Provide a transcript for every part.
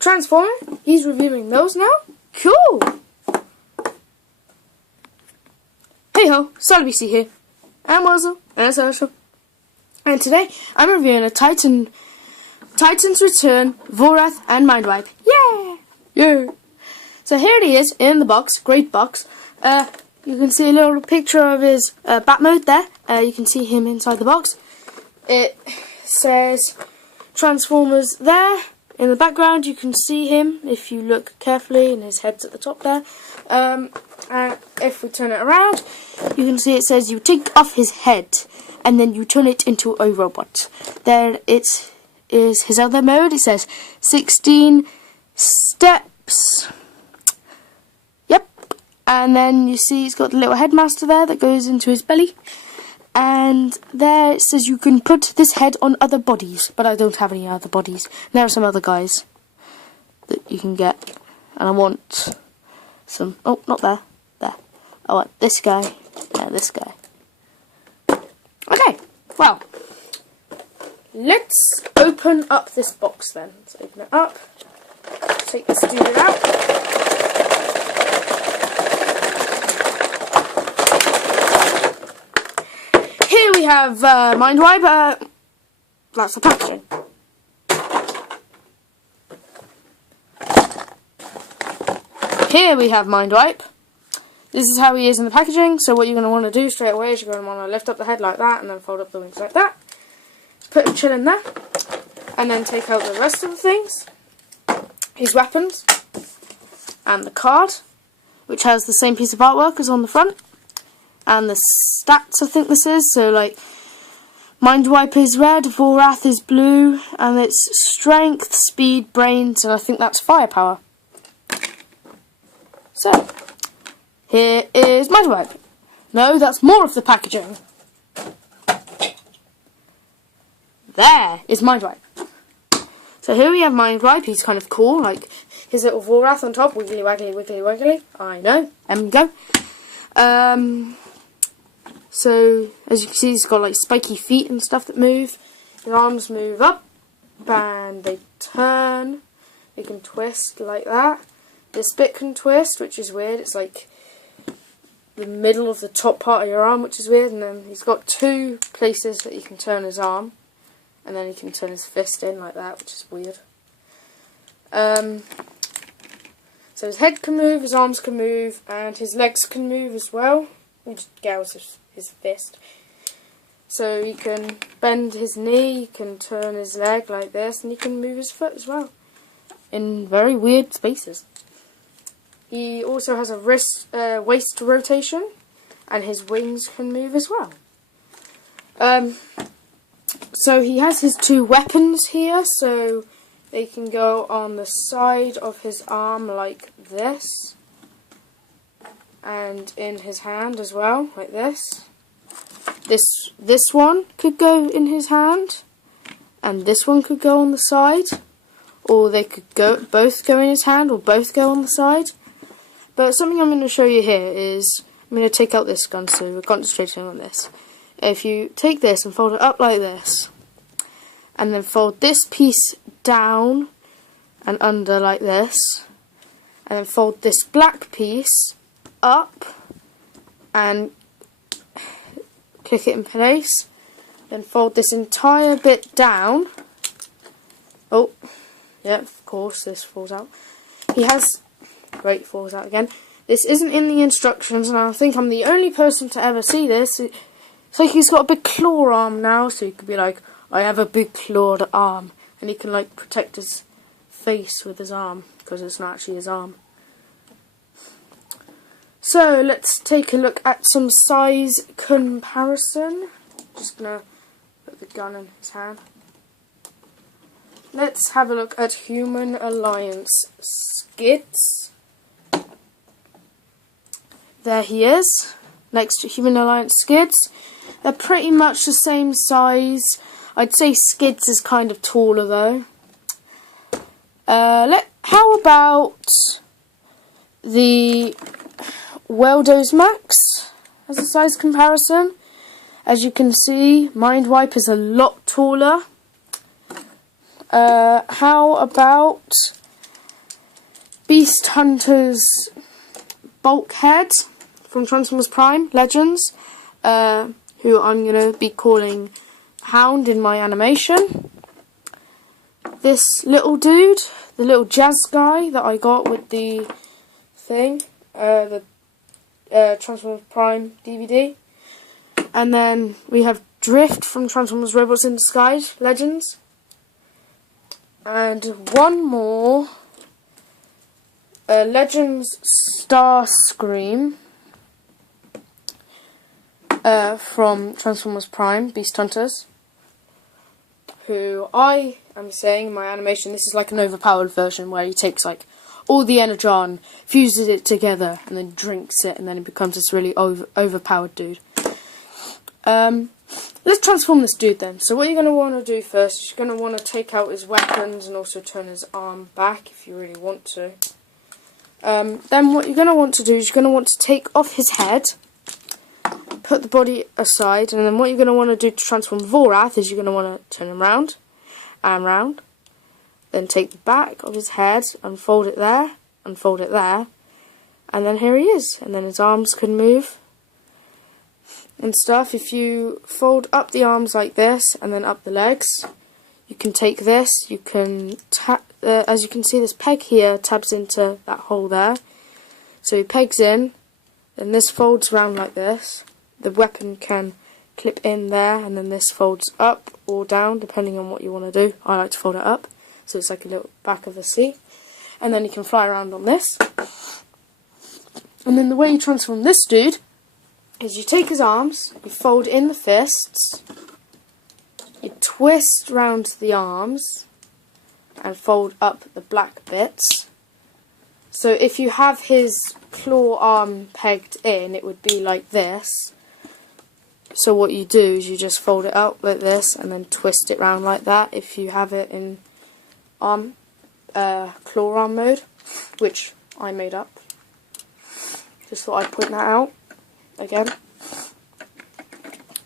Transformer, he's reviewing those now. Cool! Hey ho, Salvisi here. I'm Wazzle, and Social. And today, I'm reviewing a Titan's Return, Vorath, and Mindwipe. Yeah! Yeah! So here he is in the box, great box. You can see a little picture of his bat mode there. You can see him inside the box. It says Transformers there. In the background you can see him if you look carefully, and his head's at the top there. And if we turn it around, you can see it says you take off his head and then you turn it into a robot. There it is his other mode. It says 16 steps. Yep. And then you see he's got the little headmaster there that goes into his belly. And there it says you can put this head on other bodies, but I don't have any other bodies. There are some other guys that you can get, and I want some. Oh, not there. There. I want this guy. Yeah, this guy. Okay. Well, let's open up this box then. Let's open it up. Take this dude out. Here we have Mindwipe. That's the packaging. Here we have Mindwipe. This is how he is in the packaging. So what you're going to want to do straight away is you're going to want to lift up the head like that, and then fold up the wings like that. Put him chill in there, and then take out the rest of the things. His weapons and the card, which has the same piece of artwork as on the front. And the stats, I think this is, so like Mindwipe is red, Vorath is blue, and it's strength, speed, brains, and I think that's firepower. So, here is Mindwipe. No, that's more of the packaging. There is Mindwipe. So here we have Mindwipe. He's kind of cool, like his little Vorath on top, wiggly waggly, wiggly waggly. I know, go. So, as you can see, he's got like spiky feet and stuff that move. His arms move up, and they turn. They can twist like that. This bit can twist, which is weird. It's like the middle of the top part of your arm, which is weird. And then he's got two places that you can turn his arm. And then he can turn his fist in like that, which is weird. So his head can move, his arms can move, and his legs can move as well. You just get out his fist. So he can bend his knee, he can turn his leg like this, and he can move his foot as well. In very weird spaces. He also has a waist rotation, and his wings can move as well. So he has his two weapons here, so they can go on the side of his arm like this. And in his hand as well, like this. This one could go in his hand, and this one could go on the side, or they could both go in his hand, or both go on the side. But something I'm going to show you here is I'm going to take out this gun, so we're concentrating on this. If you take this and fold it up like this, and then fold this piece down and under like this, and then fold this black piece up and click it in place, then fold this entire bit down. Oh, yeah, of course this falls out. Great, falls out again. This isn't in the instructions, and I think I'm the only person to ever see this. It's like he's got a big claw arm now, so he could be like, I have a big clawed arm, and he can like protect his face with his arm, because it's not actually his arm. So let's take a look at some size comparison. Just gonna put the gun in his hand. Let's have a look at Human Alliance skids. There he is, next to Human Alliance skids. They're pretty much the same size. I'd say skids is kind of taller though. How about the Weldo's Max as a size comparison? As you can see, Mindwipe is a lot taller. How about Beast Hunter's Bulkhead from Transformers Prime Legends, who I'm going to be calling Hound in my animation. This little dude, the little jazz guy that I got with the thing, the Transformers Prime DVD. And then we have Drift from Transformers Robots in Disguise Legends. And one more, Legends Starscream from Transformers Prime Beast Hunters, who I am saying in my animation, this is like an overpowered version where he takes like all the Energon, fuses it together, and then drinks it, and then it becomes this really overpowered dude. Let's transform this dude then. So what you're going to want to do first is you're going to want to take out his weapons and also turn his arm back if you really want to. Then what you're going to want to do is you're going to want to take off his head, put the body aside, and then what you're going to want to do to transform Vorath is you're going to want to turn him round and round. Then take the back of his head, unfold it there, and then here he is. And then his arms can move and stuff. If you fold up the arms like this and then up the legs, you can take this, you can as you can see, this peg here tabs into that hole there. So he pegs in, then this folds round like this. The weapon can clip in there, and then this folds up or down depending on what you want to do. I like to fold it up, so it's like a little back of the seat. And then you can fly around on this. And then the way you transform this dude is you take his arms, you fold in the fists, you twist round the arms and fold up the black bits. So if you have his claw arm pegged in, it would be like this. So what you do is you just fold it up like this and then twist it round like that if you have it in claw arm mode, which I made up. Just thought I'd point that out again.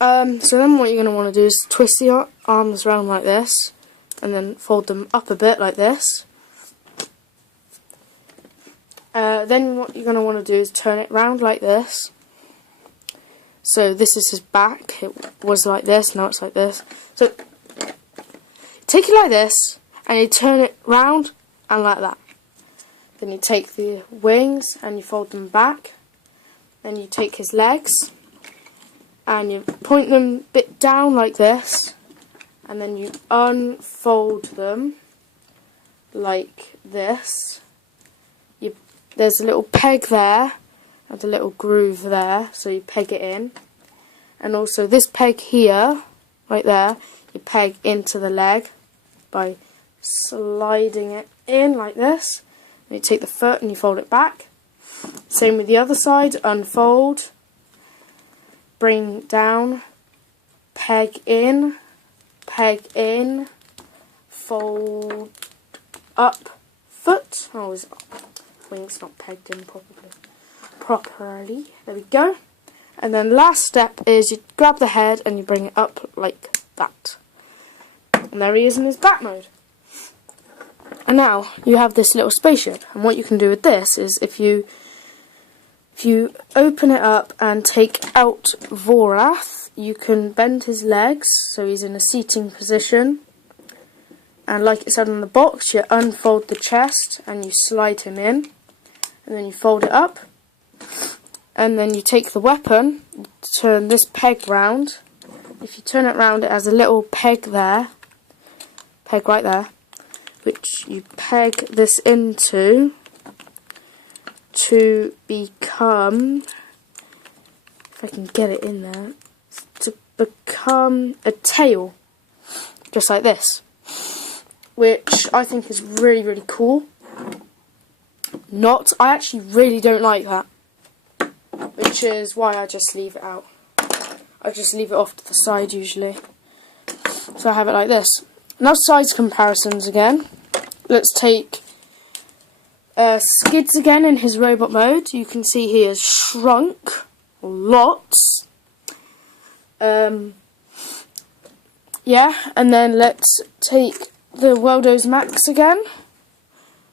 So then what you're going to want to do is twist the arms around like this and then fold them up a bit like this. Then what you're going to want to do is turn it round like this. So this is his back. It was like this, now it's like this. So take it like this and you turn it round and like that. Then you take the wings and you fold them back. Then you take his legs and you point them a bit down like this, and then you unfold them like this. There's a little peg there and a little groove there, so you peg it in. And also this peg here, right there, you peg into the leg by sliding it in like this. And you take the foot and you fold it back. Same with the other side, unfold, bring down, peg in, fold up, foot. Oh, his wing's not pegged in properly. There we go. And then last step is you grab the head and you bring it up like that. And there he is in his bat mode. And now you have this little spaceship, and what you can do with this is if you open it up and take out Vorath, you can bend his legs so he's in a seating position, and like it said on the box, you unfold the chest and you slide him in, and then you fold it up, and then you take the weapon, turn this peg round. If you turn it round, it has a little peg there, peg right there, which you peg this into to become, if I can get it in there, to become a tail, just like this, which I think is really, really cool. I actually really don't like that, which is why I just leave it out. I just leave it off to the side usually. So I have it like this. Now size comparisons again. Let's take Skids again in his robot mode. You can see he has shrunk lots. Yeah, and then let's take the Weldo's Max again.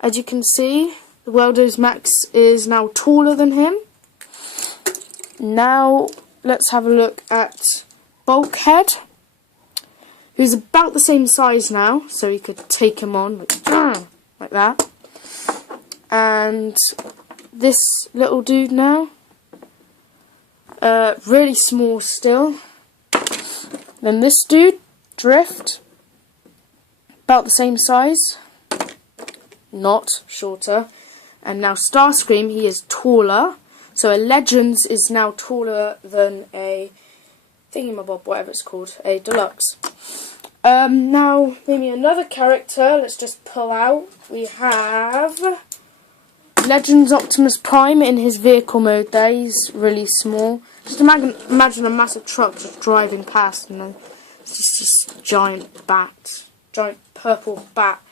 As you can see, The Weldo's Max is now taller than him. Now let's have a look at Bulkhead, who's about the same size now, so you could take him on like that. And this little dude now, really small still. Then this dude, Drift, about the same size, not shorter. And now Starscream, he is taller. So a Legends is now taller than a thingamabob, whatever it's called, a Deluxe. Now, maybe another character, let's just pull out. We have Legends Optimus Prime in his vehicle mode there. He's really small. Just imagine a massive truck just driving past, and then it's just this giant bat, giant purple bat.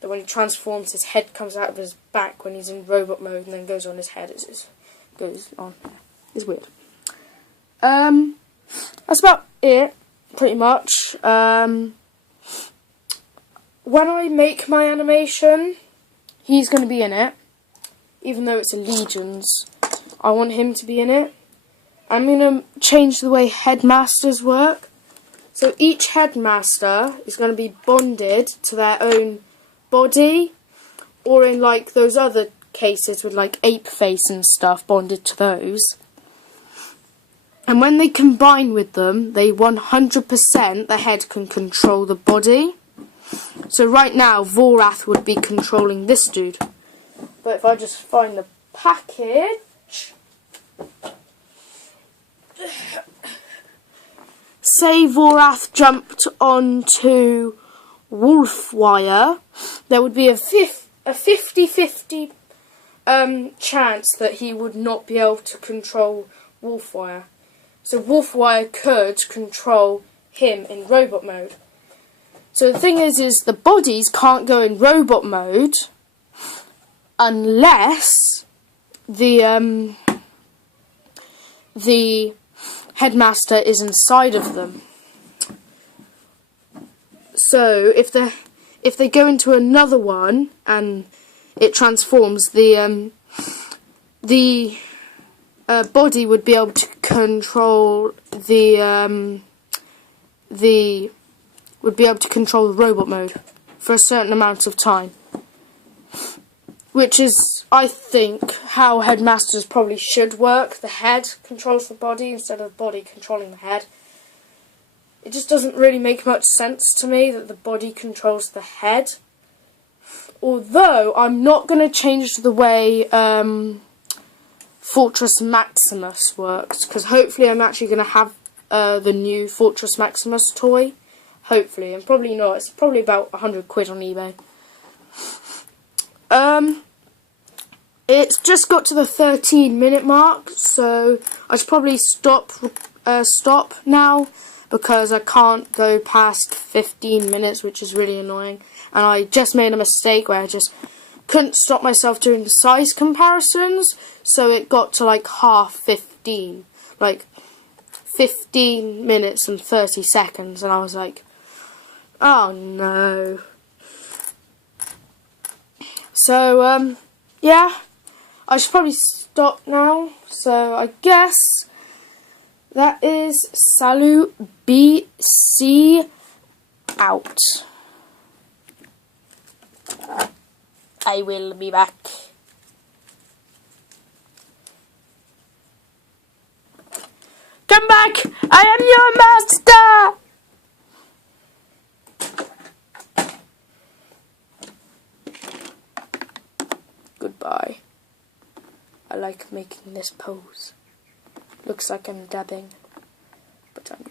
That when he transforms, his head comes out of his back when he's in robot mode, and then goes on his head as it goes on. It's weird. That's about it, pretty much. When I make my animation, he's going to be in it. Even though it's a Legions, I want him to be in it. I'm going to change the way headmasters work. So each headmaster is going to be bonded to their own body, or in like those other cases with like ape face and stuff, bonded to those. And when they combine with them, they 100% the head can control the body. So right now Vorath would be controlling this dude, but if I just find the package, say Vorath jumped onto Wolfwire, there would be a 50-50 chance that he would not be able to control Wolfwire. So Wolfwire could control him in robot mode. So the thing is the bodies can't go in robot mode unless the headmaster is inside of them. So if they go into another one and it transforms, the body would be able to control the robot mode for a certain amount of time, which is, I think, how headmasters probably should work. The head controls the body instead of the body controlling the head. It just doesn't really make much sense to me that the body controls the head. Although, I'm not going to change the way Fortress Maximus works, because hopefully I'm actually going to have the new Fortress Maximus toy. Hopefully, and probably not. It's probably about £100 on eBay. It's just got to the 13-minute mark, so I should probably stop now, because I can't go past 15 minutes, which is really annoying. And I just made a mistake where I just couldn't stop myself doing the size comparisons, so it got to like half 15, like 15 minutes and 30 seconds, and I was like, oh no. So, yeah, I should probably stop now. So, I guess that is Salut BC out. I will be back. Come back! I am your master! Goodbye. I like making this pose. Looks like I'm dabbing, but I'm